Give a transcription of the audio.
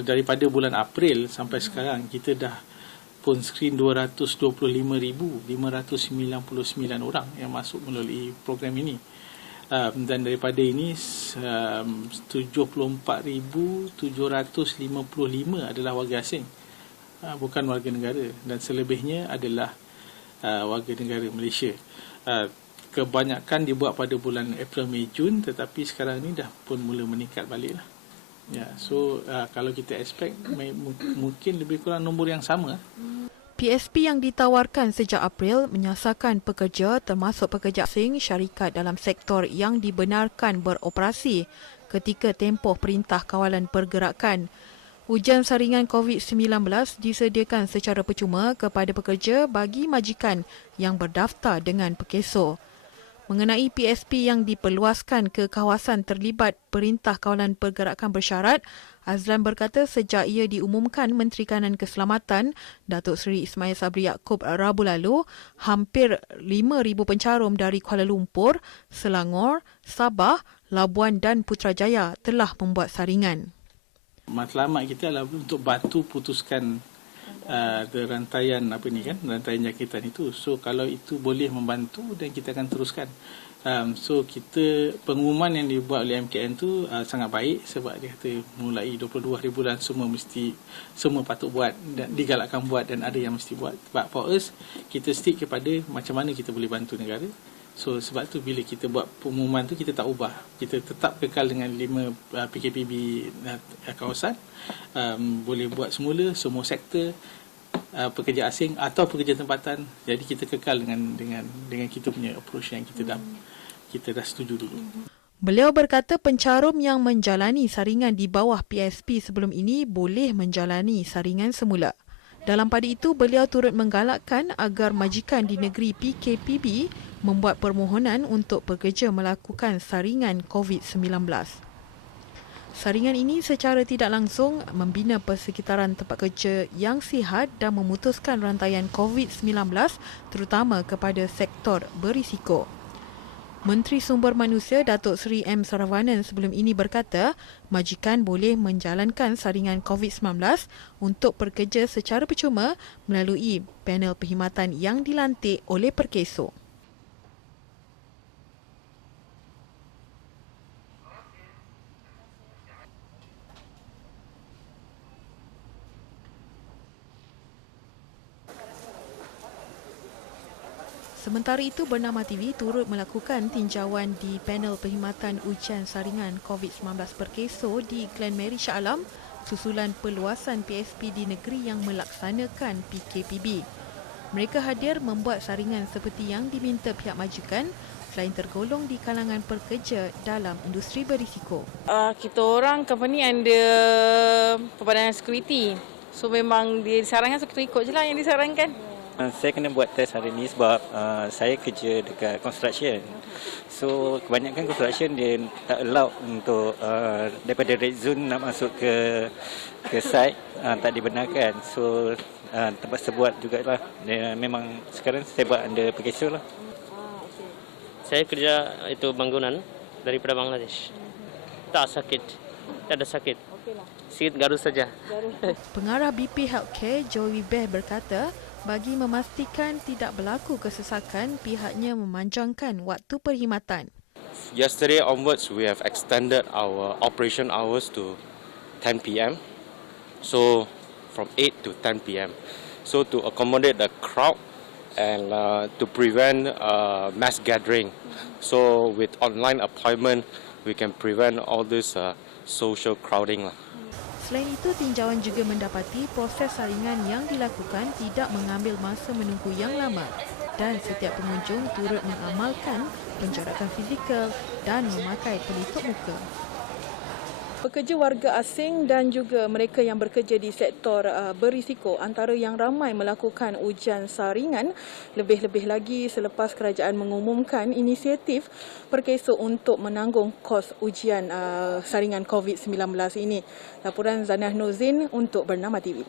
daripada bulan April sampai sekarang kita dah pun screen 225,599 orang yang masuk melalui program ini. Dan daripada ini 74,755 adalah warga asing, bukan warga negara, dan selebihnya adalah warga negara Malaysia. Kebanyakan dibuat pada bulan April, Mei, Jun, tetapi sekarang ni dah pun mula meningkat balik lah. Ya, so kalau kita expect mungkin lebih kurang nombor yang sama. PSP yang ditawarkan sejak April menyasarkan pekerja termasuk pekerja asing syarikat dalam sektor yang dibenarkan beroperasi ketika tempoh Perintah Kawalan Pergerakan. Ujian saringan COVID-19 disediakan secara percuma kepada pekerja bagi majikan yang berdaftar dengan Perkeso. Mengenai PSP yang diperluaskan ke kawasan terlibat Perintah Kawalan Pergerakan bersyarat, Azlan berkata sejak ia diumumkan Menteri Kanan Keselamatan Datuk Seri Ismail Sabri Yaakob Rabu lalu, hampir 5,000 pencarum dari Kuala Lumpur, Selangor, Sabah, Labuan dan Putrajaya telah membuat saringan. Matlamat kita adalah untuk bantu putuskan rantaian rantaian jangkitan itu. So kalau itu boleh membantu dan kita akan teruskan. So kita pengumuman yang dibuat oleh MKN tu sangat baik sebab dia kata mulai 22 bulan semua patut buat dan digalakkan buat dan ada yang mesti buat. But for us, kita stick kepada macam mana kita boleh bantu negara. So sebab tu bila kita buat pengumuman tu kita tak ubah. Kita tetap kekal dengan 5 PKPB kawasan. Boleh buat semula semua sektor, pekerja asing atau pekerja tempatan. Jadi kita kekal dengan kita punya approach yang kita dah setuju dulu. Beliau berkata pencarum yang menjalani saringan di bawah PSP sebelum ini boleh menjalani saringan semula. Dalam pada itu, beliau turut menggalakkan agar majikan di negeri PKPB membuat permohonan untuk pekerja melakukan saringan COVID-19. Saringan ini secara tidak langsung membina persekitaran tempat kerja yang sihat dan memutuskan rantaian COVID-19 terutama kepada sektor berisiko. Menteri Sumber Manusia Datuk Seri M. Saravanan sebelum ini berkata, majikan boleh menjalankan saringan COVID-19 untuk pekerja secara percuma melalui panel perkhidmatan yang dilantik oleh Perkeso. Sementara itu, Bernama TV turut melakukan tinjauan di panel perkhidmatan ujian saringan COVID-19 Perkeso di Glen Mary Shah Alam susulan perluasan PSP di negeri yang melaksanakan PKPB. Mereka hadir membuat saringan seperti yang diminta pihak majikan selain tergolong di kalangan pekerja dalam industri berisiko. Kita orang company under Perbadanan Security. So memang dia disarankan seperti ikut je lah yang disarankan. Saya kena buat test hari ni sebab saya kerja dekat construction. So kebanyakan construction dia tak allow untuk daripada red zone nak masuk ke site, tak dibenarkan. So terpaksa buat jugalah. Memang sekarang saya buat under Perkeso lah. Saya kerja itu bangunan daripada Bangladesh. Tak sakit. Tak ada sakit. Sikit garu saja. Pengarah BP Healthcare Joey Beh berkata, bagi memastikan tidak berlaku kesesakan, pihaknya memanjangkan waktu perkhidmatan. Yesterday onwards, we have extended our operation hours to 10 p.m. So from 8 to 10 p.m. So to accommodate the crowd and to prevent mass gathering. So with online appointment, we can prevent all this social crowding lah. Selain itu, tinjauan juga mendapati proses saringan yang dilakukan tidak mengambil masa menunggu yang lama dan setiap pengunjung turut mengamalkan penjarakan fizikal dan memakai pelitup muka. Pekerja warga asing dan juga mereka yang bekerja di sektor berisiko antara yang ramai melakukan ujian saringan, lebih-lebih lagi selepas kerajaan mengumumkan inisiatif Perkeso untuk menanggung kos ujian saringan COVID-19 ini. Laporan Zanah Nozin untuk Bernama TV.